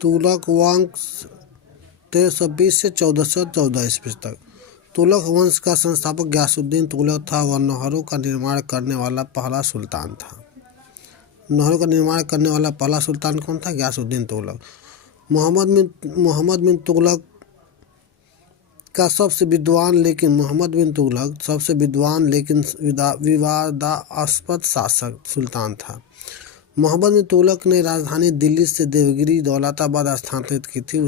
तुगलक वंश 1320 से 1414 ईस्वी तक। तुगलक वंश का संस्थापक गयासुद्दीन तुगलक था। वह नहरों का निर्माण करने वाला पहला सुल्तान था। नहरों का निर्माण करने वाला पहला सुल्तान कौन था? गयासुद्दीन तुगलक। मोहम्मद बिन तुगलक सबसे विद्वान लेकिन विवादास्पद शासक सुल्तान था। मोहम्मद बिन तुगलक ने राजधानी दिल्ली से देवगिरी दौलताबाद स्थानांतरित की थी।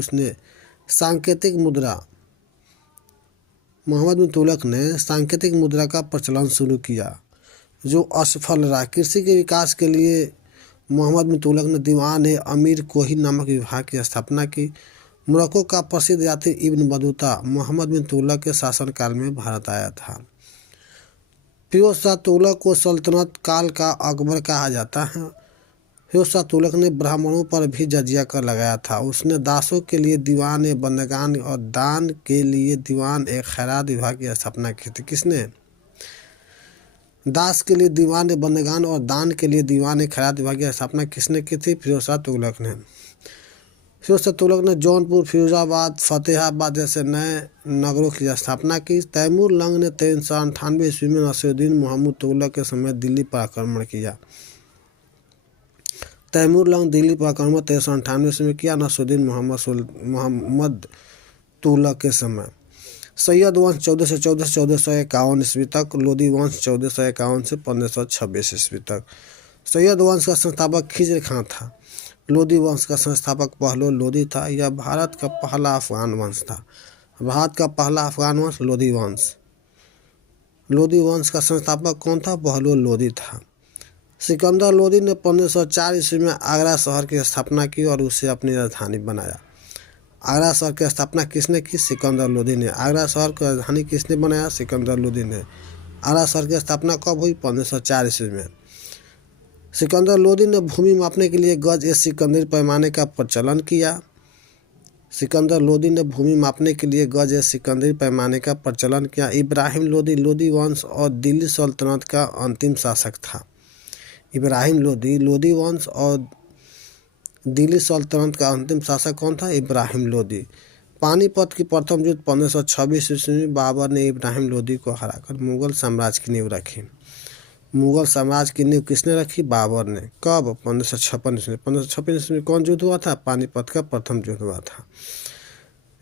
मोहम्मद बिन तुगलक ने सांकेतिक मुद्रा का प्रचलन शुरू किया, जो असफल रहा। कृषि के विकास के लिए मोहम्मद बिन तुगलक ने दीवान-ए-अमीर कोही नामक विभाग की स्थापना की। मोरक्को का प्रसिद्ध यात्री इब्न बतूता मोहम्मद बिन तुगलक के शासनकाल में भारत आया था। फिरोज शाह तुगलक को सल्तनत काल का अकबर कहा जाता है। फिरोज शाह तुगलक ने ब्राह्मणों पर भी जजिया कर लगाया था। उसने दासों के लिए दीवान-ए-बंदगान और दान के लिए दीवान-ए-खैरात विभाग की स्थापना की थी। किसने? दास के लिए दीवान-ए-बंदगान और दान के लिए दीवान-ए-खैरात विभाग की स्थापना किसने की थी? फिरोज शाह तुगलक ने। फिरोज शाह तुगलक ने जौनपुर, फिरोजाबाद, फतेहाबाद जैसे नए नगरों की स्थापना की। तैमूर लंग ने 1398 ईस्वी में नसीरुद्दीन महमूद तुगलक के समय दिल्ली पर आक्रमण किया। तैमूर लंग दिल्ली पर आक्रमण 1398 ईस्वी में किया, नसीरुद्दीन मोहम्मद तुगलक के समय। सैयद वंश 1400 से 1451 ईस्वी तक। लोदी वंश 1451 से 1526 ईस्वी तक। सैयद वंश का संस्थापक खिज्र खां था। लोदी वंश का संस्थापक पहलू लोदी था। यह भारत का पहला अफगान वंश था। भारत का पहला अफगान वंश लोदी वंश। लोदी वंश का संस्थापक कौन था? पहलू लोदी था। सिकंदर लोदी ने 1504 ईस्वी में आगरा शहर की स्थापना की और उसे अपनी राजधानी बनाया। आगरा शहर की स्थापना किसने की? सिकंदर लोदी ने। आगरा शहर की राजधानी किसने बनाया? सिकंदर लोदी ने। आगरा शहर की स्थापना कब हुई? 1504 ईस्वी में। सिकंदर लोदी ने भूमि मापने के लिए गज-ए-सिकंदरी पैमाने का प्रचलन किया। सिकंदर लोदी ने भूमि मापने के लिए गज-ए-सिकंदरी पैमाने का प्रचलन किया। इब्राहिम लोदी लोदी वंश और दिल्ली सल्तनत का अंतिम शासक था। इब्राहिम लोदी लोदी वंश और दिल्ली सल्तनत का अंतिम शासक कौन था? इब्राहिम लोदी। पानीपत की प्रथम युद्ध 1526 ईस्वी में बाबर ने इब्राहिम लोदी को हराकर मुगल साम्राज्य की नींव रखी। मुगल साम्राज्य की नींव किसने रखी? बाबर ने। कब? 1556 ईस्वी में। 1556 ईस्वी में कौन युद्ध हुआ था? पानीपत का प्रथम युद्ध हुआ था,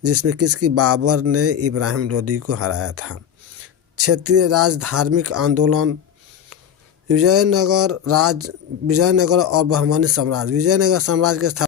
जिसमें किसकी? बाबर ने इब्राहिम लोदी को हराया था। क्षेत्रीय राज धार्मिक आंदोलन। विजयनगर और बहमनी साम्राज्य। विजयनगर साम्राज्य के